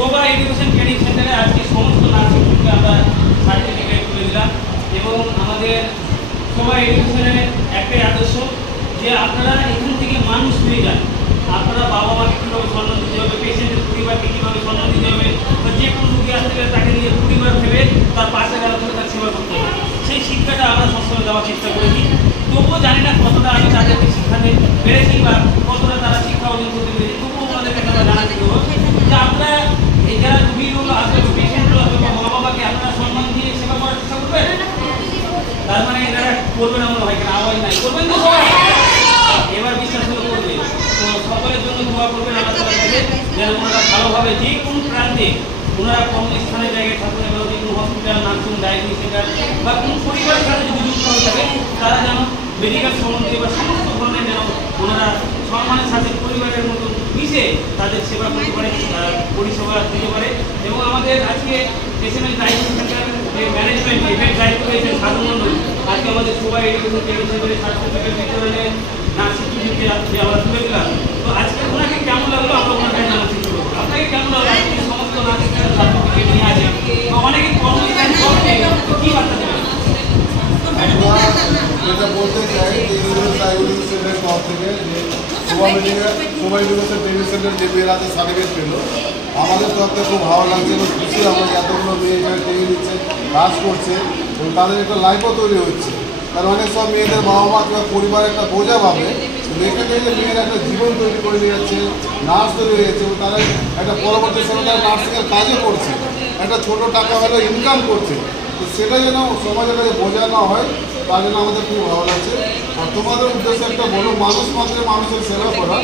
শোভা education training সেন্টারে আজকে সমস্ত নার্সিংকে আমরা সার্টিফিকেট তুলে দিলাম এবং আমাদের শোভা এডুকেশনের একটাই আদর্শ যে আপনারা এখান থেকে মানুষ হয়ে যান। আপনারা বাবা মাকে কীভাবে সম্মান দিতে হবে, পেশেন্টের পরিবারকে কীভাবে সম্মান দিতে হবে, বা যে কোনো রুগী আসতে গেলে তাকে নিয়ে পরিবার ভেবে তার পাশে গেলে তার সেবা করতে হবে, সেই শিক্ষাটা আমরা সবসময় দেওয়ার চেষ্টা করেছি। তবুও জানি না কতটা আমি তাদেরকে শিক্ষাতে পেরেছি বা কতটা তারা শিক্ষা অর্জন করতে পেরেছি, তবুও আমাদেরকে আমরা জানাতে দেবো যে আপনারা এই যারা রুগীগুলো আসবে, পেশেন্টগুলো আসবে বা মা বাবাকে আপনারা সম্মান দিয়ে সেবা করার চেষ্টা করবেন। তার মানে এনারা করবেন আমরা ভাই কেন আওয়াজ নাই করবেন তো সবাই, এবার বিশ্বাস করে করবে। তো সকলের জন্য দোয়া করবেন আল্লাহ তাআলার কাছে যেন ওনারা ভালোভাবে যে কোনো প্রান্তে ওনারা কর্মস্থানে জায়গায় থাকুন এবং যে কোনো হসপিটাল, নার্সিং, ডায়াগনোস সেন্টার বা কোনো পরিবারের সাথে যদি যুক্ত হয়ে থাকে তারা যেন মেডিকেল সম্বন্ধে বা সমস্ত ধরনের যেন ওনারা সম্মানের সাথে পরিবারের মতো মিশে তাদের সেবা করতে পারে, পরিষেবা দিতে পারে। এবং আমাদের আজকে এসএমএস ডায়াগনোস সেন্টার যে ম্যানেজমেন্ট ইভেন্ট দায়িত্ব রয়েছেন সাধু মণ্ডল, আজকে আমাদের শোভা এডুকেশন ট্রেনিং সেন্টারে সার্টিফিকেট বিতরণের নার্সিং যে আমরা তুলে দিলাম। তো আজকে ওনাকে কেমন লাগলো আমরা ওনার কাছে জানার চেষ্টা করবো। আপনাকে কেমন লাগলো আজকে সমস্ত নার্সিং সার্টিফিকেট নিয়ে আছে বা অনেকে কর্মস্থান করছে, কী বার্তা দেবেন? যেটা বলতে চাই যে ডায়াগনোস সেন্টারের তরফ থেকে যে শোভা এডুকেশন ট্রেনিং সেন্টার যে মেয়েরা সার্টিফিকেট পেল, আমাদের তরফ থেকে খুব ভালো লাগছে এবং খুশি আমরা এতগুলো মেয়ে এখানে ট্রেনিং দিচ্ছে, কাজ করছে এবং তাদের একটা লাইফও তৈরি হচ্ছে। কারণ অনেক সব মেয়েদের বাবা মা কিংবা পরিবার একটা বোঝা ভাবে, এখান থেকে মেয়েরা একটা জীবন তৈরি করে নিয়ে যাচ্ছে, নার্স তৈরি হয়ে যাচ্ছে এবং তারা একটা পরবর্তী সময় তারা নার্সিংয়ের কাজও করছে, একটা ছোটো টাকা হলে ইনকাম করছে। তো সেটা যেন সমাজের কাছে বোঝা না হয় তার জন্য আমাদের খুব ভালো লাগছে। আর তোমাদের উদ্দেশ্যে একটা বলো, মানুষ মাত্র মানুষের সেবা করা,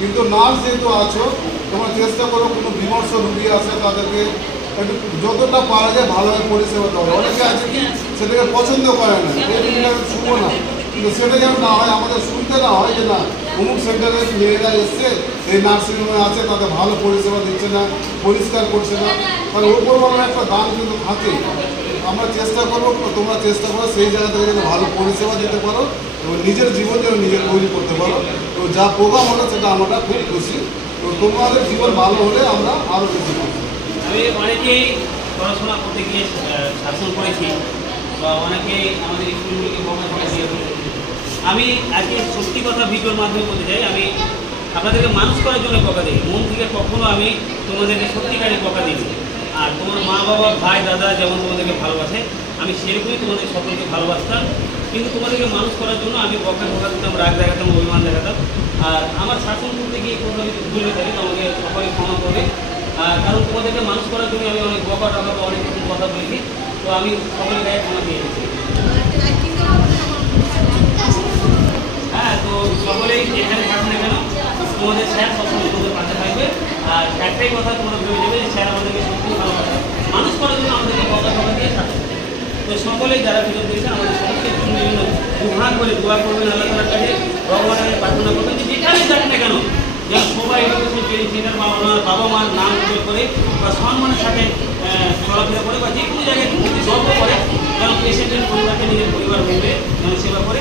কিন্তু নার্স যেহেতু আছো তোমরা চেষ্টা করো কোনো বিমর্ষ রুগী আছে তাদেরকে একটু যতটা পারা যায় ভালোভাবে পরিষেবা দেওয়া। অনেকে আছে কি সেটাকে পছন্দ করে না, এই রুগীটা শুনবো না, কিন্তু সেটা যেন না হয়, আমাদের শুনতে না হয় যে না অমুক সেন্টারে মেয়েরা এসছে, এই নার্সিংহোমে আছে, তাদের ভালো পরিষেবা দিচ্ছে না, পরিষ্কার করছে না, কারণ উপরওয়ালার একটা দাম কিন্তু থাকে। আমরা চেষ্টা করবো, তোমরা চেষ্টা করো সেই জায়গা থেকে যেন ভালো পরিষেবা দিতে পারো এবং নিজের জীবন যেন নিজে তৈরি করতে পারো। তো যা প্রোগ্রাম হলো সেটা আমরা খুব খুশি। তো তোমাদের জীবন ভালো হলে আমরা আরও বেশি খুশি। আমি অনেকেই পড়াশোনা করতে গিয়ে শাসন করেছি বা অনেকেই আমাদের স্কুলগুলিকে বকাঝকা দিয়েছে। আমি আজকে সত্যি কথা ভিডিওর মাধ্যমে বলতে চাই, আমি আপনাদেরকে মানুষ করার জন্য বকা দিই, মন থেকে কখনো আমি তোমাদেরকে সত্যিকারে বকা দিই। আর তোমার মা বাবা, ভাই, দাদা যেমন তোমাদেরকে ভালোবাসে, আমি সেরকমই তোমাদের সকলকে ভালোবাসতাম। কিন্তু তোমাদেরকে মানুষ করার জন্য আমি বকা দিতাম, রাগ দেখাতাম, অভিমান দেখাতাম। আর আমার শাসন করতে গিয়ে কোনো যদি ভুল হয়ে থাকে তোমাকে সকলে ক্ষমা করবে। কারণ তোমাদেরকে মানুষ করার জন্য আমি অনেক বকা টাকা বা অনেক রকম কথা বলেছি। তো আমি সকলের গায়ে ক্ষমা দিয়ে দিচ্ছি। হ্যাঁ, তো সকলেই এখানে থাকবে কেন, তোমাদের স্যার সবসময় তোমাদের পাশে থাকবে। আর একটাই কথা তোমরা ভেবে দেবে যে স্যার আমাদেরকে সত্যি ভালোবাসে, মানুষ করার জন্য আমাদেরকে বকা দিয়ে থাকে। তো সকলেই যারা ভিডিও দিয়েছে আমাদের সমস্ত জন্য দুহাত করে দোয়া করবেন, আল্লাহ তাআলার কাছে ভগবানের প্রার্থনা করবেন যে যেখানেই যাক না কেন যেন সবাই এডুকেশন ট্রেনিং সেন্টার বা ওনার বাবা মার নাম উজ্জ্বল করে বা সম্মানের সাথে চলাফেরা করে বা যে কোনো জায়গায় গর্ব করে যেন পেশেন্টের পরিবারকে নিজের পরিবার ভেবে যেন সেবা করে।